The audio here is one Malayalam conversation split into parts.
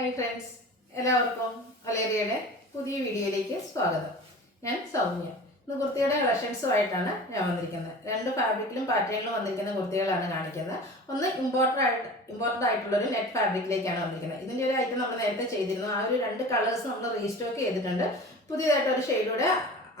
ഹായ് ഫ്രണ്ട്സ്, എല്ലാവർക്കും അലേറിയയുടെ പുതിയ വീഡിയോയിലേക്ക് സ്വാഗതം. ഞാൻ സൗമ്യ. ഇന്ന് കുർത്തിയുടെ കളക്ഷൻസുമായിട്ടാണ് ഞാൻ വന്നിരിക്കുന്നത്. രണ്ട് ഫാബ്രിക്കിലും പാറ്റേണിലും വന്നിരിക്കുന്ന കുർത്തികളാണ് കാണിക്കുന്നത്. ഒന്ന് ഇമ്പോർട്ടഡ് ആയിട്ടുള്ളൊരു നെറ്റ് ഫാബ്രിക്കിലേക്കാണ് വന്നിരിക്കുന്നത്. ഇതിൻ്റെ ഒരു ഐറ്റം നമ്മൾ നേരത്തെ ചെയ്തിരുന്നു. ആ ഒരു രണ്ട് കളേഴ്സ് നമ്മൾ റീസ്റ്റോക്ക് ചെയ്തിട്ടുണ്ട്. പുതിയതായിട്ടൊരു ഷെയ്ഡൂടെ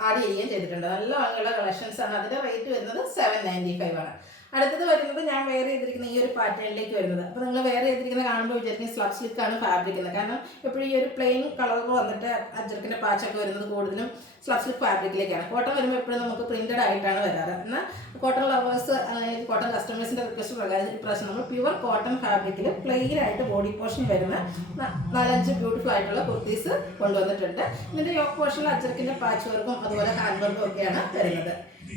ആഡ് ചെയ്യുകയും ചെയ്തിട്ടുണ്ട്. നല്ല ഭംഗിയുള്ള കളക്ഷൻസാണ്. അതിൻ്റെ റേറ്റ് വരുന്നത് 795 ആണ്. അടുത്തത് വരുന്നത് ഞാൻ വെയർ ചെയ്തിരിക്കുന്ന ഈ ഒരു പാറ്റേണിലേക്ക് വരുന്നത്. അപ്പോൾ നിങ്ങൾ വെയർ ചെയ്തിരിക്കുന്ന കാണുമ്പോൾ വിചാരിക്കും സ്ലബ് സ്ലിക്കാണ് ഫാബ്രിക് എന്ന്. കാരണം എപ്പോഴും ഈ ഒരു പ്ലെയിൻ കളർ വന്നിട്ട് അജർക്കിൻ്റെ പാച്ചൊക്കെ വരുന്നത് കൂടുതലും സ്ലബ് സ്ലിക്ക് ഫാബ്രിക്കിലേക്കാണ്. കോട്ടൺ വരുമ്പോൾ എപ്പോഴും നമുക്ക് പ്രിന്റഡ് ആയിട്ടാണ് വരാറ്. എന്നാൽ കോട്ടൺ ലവേഴ്സ് കോട്ടൺ കസ്റ്റമേഴ്സിൻ്റെ റിക്വസ്റ്റ് പ്രകാരം ഇപ്രാവശ്യം നമ്മൾ പ്യുവർ കോട്ടൺ ഫാബ്രിക്കിൽ പ്ലെയിൻ ആയിട്ട് ബോഡി പോർഷൻ വരുന്ന 4-5 ബ്യൂട്ടിഫുൾ ആയിട്ടുള്ള കുർത്തീസ് കൊണ്ടുവന്നിട്ടുണ്ട്. ഇതിൻ്റെ യോക്ക് പോർഷനിൽ അജർക്കിൻ്റെ പാച്ച് വർക്കും അതുപോലെ ഹാൻഡ് വർക്കും ഒക്കെയാണ് വരുന്നത്.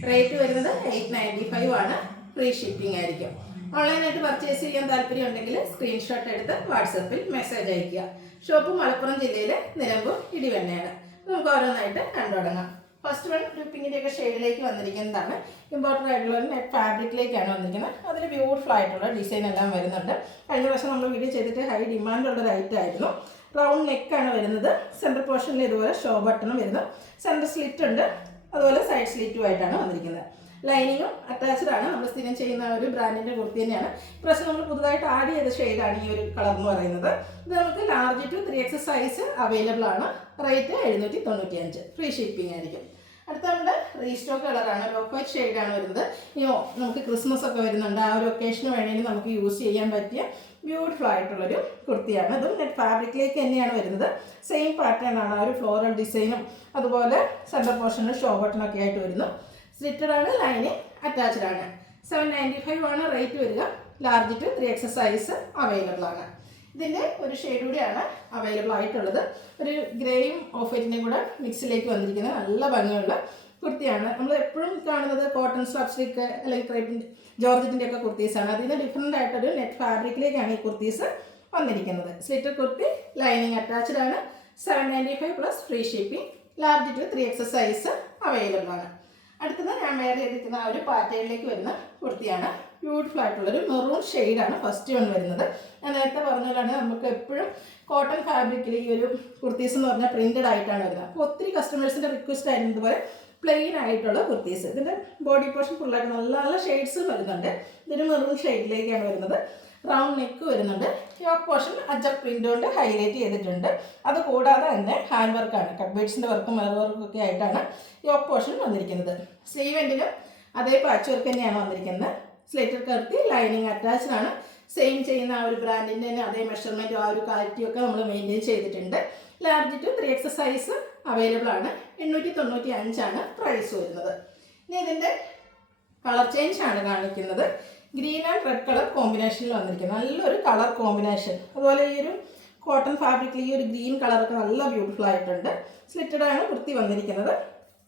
റേറ്റ് വരുന്നത് 895 ആണ്. ഫ്രീ ഷിപ്പിംഗ് ആയിരിക്കും. ഓൺലൈനായിട്ട് പർച്ചേസ് ചെയ്യാൻ താല്പര്യം ഉണ്ടെങ്കിൽ സ്ക്രീൻഷോട്ട് എടുത്ത് വാട്സപ്പിൽ മെസ്സേജ് അയയ്ക്കുക. ഷോപ്പ് മലപ്പുറം ജില്ലയിലെ നിലമ്പൂർ ഇടിവണ്ണയാണ്. നമുക്ക് ഓരോന്നായിട്ട് കണ്ടു തുടങ്ങാം. ഫസ്റ്റ് വൺ പിങ്കിൻ്റെയൊക്കെ ഷെയ്ഡിലേക്ക് വന്നിരിക്കുന്നതാണ്. ഇമ്പോർട്ടൻ്റ് ആയിട്ടുള്ള ഒരു നെറ്റ് ഫാബ്രിക്കിലേക്കാണ് വന്നിരിക്കുന്നത്. അതിൽ ബ്യൂട്ടിഫുൾ ആയിട്ടുള്ള ഡിസൈൻ എല്ലാം വരുന്നുണ്ട്. കഴിഞ്ഞ പ്രാവശ്യം നമ്മൾ വീഡിയോ ചെയ്തിട്ട് ഹൈ ഡിമാൻഡുള്ളൊരു ഐറ്റം ആയിരുന്നു. റൗണ്ട് നെക്കാണ് വരുന്നത്. സെൻറ്റർ പോർഷനിൽ ഇതുപോലെ ഷോ ബട്ടണും വരുന്നു. സെൻറ്റർ സ്ലിറ്റ് ഉണ്ട്, അതുപോലെ സൈഡ് സ്ലിറ്റുമായിട്ടാണ് വന്നിരിക്കുന്നത്. ലൈനിങ്ങും അറ്റാച്ച്ഡ് ആണ്. നമ്മൾ സ്ഥിരം ചെയ്യുന്ന ഒരു ബ്രാൻഡിൻ്റെ കുർത്തി തന്നെയാണ്. ഇപ്രാവശ്യം നമ്മൾ പുതുതായിട്ട് ആഡ് ചെയ്ത ഷെയ്ഡാണ് ഈ ഒരു കളർ എന്ന് പറയുന്നത്. ഇത് നമുക്ക് large to 3X size available ആണ്. റേറ്റ് 795. ഫ്രീ ഷിപ്പിംഗ് ആയിരിക്കും. അടുത്ത നമ്മുടെ റീസ്റ്റോക്ക് കളറാണ്. ഓഫ് വൈറ്റ് ഷെയ്ഡാണ് വരുന്നത്. ഇനി നമുക്ക് ക്രിസ്മസ് ഒക്കെ വരുന്നുണ്ട്. ആ ഒരു ഒക്കേഷന് വേണമെങ്കിൽ നമുക്ക് യൂസ് ചെയ്യാൻ പറ്റിയ ബ്യൂട്ടിഫുൾ ആയിട്ടുള്ളൊരു കുർത്തിയാണ്. അതും നെറ്റ് ഫാബ്രിക്കിലേക്ക് തന്നെയാണ് വരുന്നത്. സെയിം പാറ്റേൺ ആണ്. ആ ഒരു ഫ്ലോറൽ ഡിസൈനും അതുപോലെ സെൻറ്റർ പോർഷനിൽ ഷോ ബട്ടണൊക്കെ ആയിട്ട് വരുന്നു. സ്ലിറ്റഡ് ആണ്, ലൈനിങ് അറ്റാച്ച്ഡ് ആണ്. 795 ആണ് റേറ്റ് വരിക. Large to 3X size available ആണ്. ഇതിൻ്റെ ഒരു ഷെയ്ഡ് കൂടിയാണ് അവൈലബിൾ ആയിട്ടുള്ളത്. ഒരു ഗ്രേയും ഓഫ് വൈറ്റിൻ്റെയും കൂടെ മിക്സിലേക്ക് വന്നിരിക്കുന്ന നല്ല ഭംഗിയുള്ള കുർത്തിയാണ്. നമ്മൾ എപ്പോഴും കാണുന്നത് കോട്ടൺ സ്ലബ് സ്ലിക്ക് അല്ലെങ്കിൽ ക്രേപ്പിൻ്റെ ജോർജറ്റിൻ്റെ ഒക്കെ കുർത്തീസാണ്. അതിന് ഡിഫറെൻ്റ് ആയിട്ടൊരു നെറ്റ് ഫാബ്രിക്കിലേക്കാണ് ഈ കുർത്തീസ് വന്നിരിക്കുന്നത്. സ്ലിറ്റഡ് കുർത്തി, ലൈനിങ് അറ്റാച്ച്ഡ് ആണ്. 795 plus free shipping. Large to 3X size available ആണ്. അടുത്തത് ഞാൻ വെയർ ചെയ്തിരിക്കുന്ന ആ ഒരു പാറ്റേണിലേക്ക് വരുന്ന കുർത്തിയാണ്. ബ്യൂട്ടിഫുൾ ആയിട്ടുള്ളൊരു മെറൂൺ ഷെയ്ഡാണ് ഫസ്റ്റ് വൺ വരുന്നത്. ഞാൻ നേരത്തെ പറഞ്ഞതാണ് നമുക്ക് എപ്പോഴും കോട്ടൺ ഫാബ്രിക്കിൽ ഈ ഒരു കുർത്തീസ് എന്ന് പറഞ്ഞാൽ പ്രിൻറ്റഡ് ആയിട്ടാണ് വരുന്നത്. അപ്പോൾ ഒത്തിരി കസ്റ്റമേഴ്സിൻ്റെ റിക്വസ്റ്റ് ആയിരുന്നു ഇതുപോലെ പ്ലെയിൻ ആയിട്ടുള്ള കുർത്തീസ്. ഇതിൻ്റെ ബോഡി പോർഷൻ ഫുള്ളായിട്ട് നല്ല നല്ല ഷെയ്ഡ്സ് വരുന്നുണ്ട്. ഇതൊരു മെറൂൺ ഷെയ്ഡിലേക്കാണ് വരുന്നത്. റൗണ്ട് നെക്ക് വരുന്നുണ്ട്. യോക്ക് പോർഷൻ അജർ പ്രിൻ്റ് കൊണ്ട് ഹൈലൈറ്റ് ചെയ്തിട്ടുണ്ട്. അത് കൂടാതെ തന്നെ ഹാൻഡ് വർക്കാണ്. കട്ട് ബീഡ്സിൻ്റെ വർക്കും മെറർ വർക്കും ഒക്കെ ആയിട്ടാണ് യോക്ക് പോർഷൻ വന്നിരിക്കുന്നത്. സ്ലീവ് എൻഡിലും അതേ പാച്ച് വർക്ക് തന്നെയാണ് വന്നിരിക്കുന്നത്. സ്ലേറ്റർ കർത്തി, ലൈനിങ് അറ്റാച്ച്ഡ് ആണ്. സെയിം ചെയ്യുന്ന ആ ഒരു ബ്രാൻഡിൻ്റെ തന്നെ അതേ മെഷർമെൻറ്റും ആ ഒരു ക്വാളിറ്റിയൊക്കെ നമ്മൾ മെയിൻറ്റെയിൻ ചെയ്തിട്ടുണ്ട്. Large to 3X size available ആണ്. 895 ആണ് പ്രൈസ് വരുന്നത്. ഇനി ഇതിൻ്റെ കളർ ചേഞ്ച് ആണ് കാണിക്കുന്നത്. ഗ്രീൻ ആൻഡ് റെഡ് കളർ കോമ്പിനേഷനിൽ വന്നിരിക്കുന്നത്. നല്ലൊരു കളർ കോമ്പിനേഷൻ. അതുപോലെ ഈ ഒരു കോട്ടൺ ഫാബ്രിക്കിൽ ഈ ഒരു ഗ്രീൻ കളറൊക്കെ നല്ല ബ്യൂട്ടിഫുൾ ആയിട്ടുണ്ട്. സ്ലിറ്റഡ് ആണ് കുർത്തി വന്നിരിക്കുന്നത്.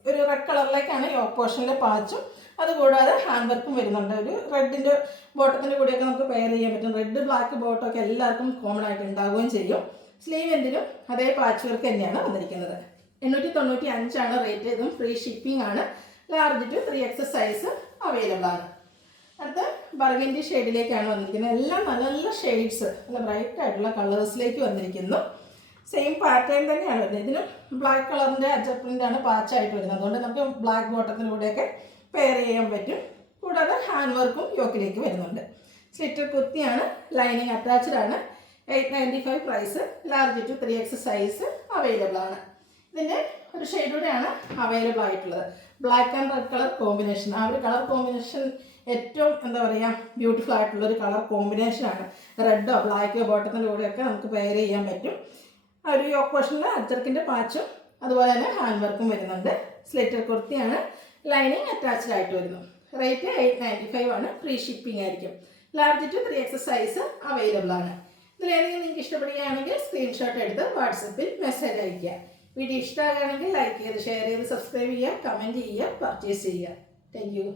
ഒരു റെഡ് കളറിലേക്കാണ് യോക്ക് പോർഷനിലെ പാച്ചും അതുകൂടാതെ ഹാൻഡ് വർക്കും വരുന്നുണ്ട്. ഒരു റെഡിൻ്റെ ബോട്ടത്തിൻ്റെ കൂടെയൊക്കെ നമുക്ക് പെയർ ചെയ്യാൻ പറ്റും. റെഡ് ബ്ലാക്ക് ബോട്ടമൊക്കെ എല്ലാവർക്കും കോമൺ ആയിട്ട് ഉണ്ടാവുകയും ചെയ്യും. സ്ലീവ് എൻഡിലും അതേ പാച്ച് വർക്ക് തന്നെയാണ് വന്നിരിക്കുന്നത്. 895 ആണ് റേറ്റ്. ഇതും ഫ്രീ ഷിപ്പിംഗ് ആണ്. Large to 3X size available ആണ്. അടുത്ത ബർഗൻഡി ഷെയ്ഡിലേക്കാണ് വന്നിരിക്കുന്നത്. എല്ലാം നല്ല നല്ല ഷെയ്ഡ്സ്, നല്ല ബ്രൈറ്റ് ആയിട്ടുള്ള കളേഴ്സിലേക്ക് വന്നിരിക്കുന്നു. സെയിം പാറ്റേൺ തന്നെയാണ് വരുന്നത്. ഇതിന് ബ്ലാക്ക് കളറിൻ്റെ അജർ പ്രിൻ്റാണ് പാച്ചായിട്ട് വരുന്നത്. അതുകൊണ്ട് നമുക്ക് ബ്ലാക്ക് ബോട്ടത്തിലൂടെയൊക്കെ പെയർ ചെയ്യാൻ പറ്റും. കൂടാതെ ഹാൻഡ് വർക്കും യോക്കിലേക്ക് വരുന്നുണ്ട്. സ്ലിറ്റർ കുർത്തിയാണ്, ലൈനിങ് അറ്റാച്ച്ഡ് ആണ്. 895 price. Large to 3X size available ആണ്. ഇതിൻ്റെ ഒരു ഷെയ്ഡ് കൂടെയാണ് അവൈലബിൾ ആയിട്ടുള്ളത്. Black and red colour combination. ആ ഒരു കളർ കോമ്പിനേഷൻ ഏറ്റവും എന്താ പറയുക ബ്യൂട്ടിഫുൾ ആയിട്ടുള്ളൊരു കളർ കോമ്പിനേഷനാണ്. റെഡോ ബ്ലാക്കോ ബോട്ടത്തിൻ്റെ കൂടെയൊക്കെ നമുക്ക് പെയർ ചെയ്യാൻ പറ്റും. ആ ഒരു യോക്ക് പോർഷനിൽ അജർക്കിൻ്റെ പാച്ചും അതുപോലെ തന്നെ ഹാൻഡ് വർക്കും വരുന്നുണ്ട്. സ്ലിറ്റർ കുർത്തിയാണ്, ലൈനിങ് അറ്റാച്ച്ഡ് ആയിട്ട് വരുന്നു. റേറ്റ് 895 ആണ്. ഫ്രീ ഷിപ്പിംഗ് ആയിരിക്കും. Large to 3X size available ആണ്. ഇതിലേതെങ്കിലും നിങ്ങൾക്ക് ഇഷ്ടപ്പെടുകയാണെങ്കിൽ സ്ക്രീൻഷോട്ട് എടുത്ത് വാട്സപ്പിൽ മെസ്സേജ് അയയ്ക്കുക. വീഡിയോ ഇഷ്ടമാകുകയാണെങ്കിൽ ലൈക്ക് ചെയ്ത് ഷെയർ ചെയ്ത് സബ്സ്ക്രൈബ് ചെയ്യുക, കമൻറ്റ് ചെയ്യുക, പർച്ചേസ് ചെയ്യുക. Thank U.